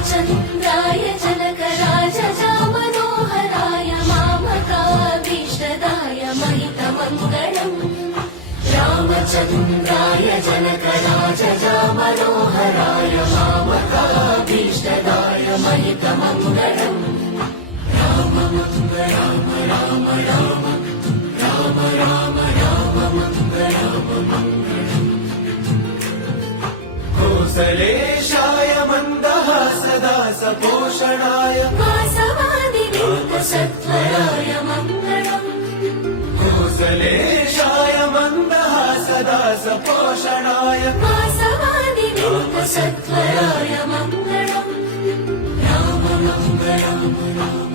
रामचन्द्राय जनकराजजामनोहराय मामकाभीष्टदाय महितमङ्गलम् रामचन्द्राय जनकराजजामनोहराय मामकाभीष्टदाय महितमङ्गलम् Ram Ram Ram Ram Ram Ram Ram कौसलेशाय मन्दहासदासपोषणाय वासवादिविन्दसत्वराय Mangalam कौसलेशाय मन्दहासदासपोषणाय वासवादिविन्दसत्वराय Mangalam Ram Ram Ram Ram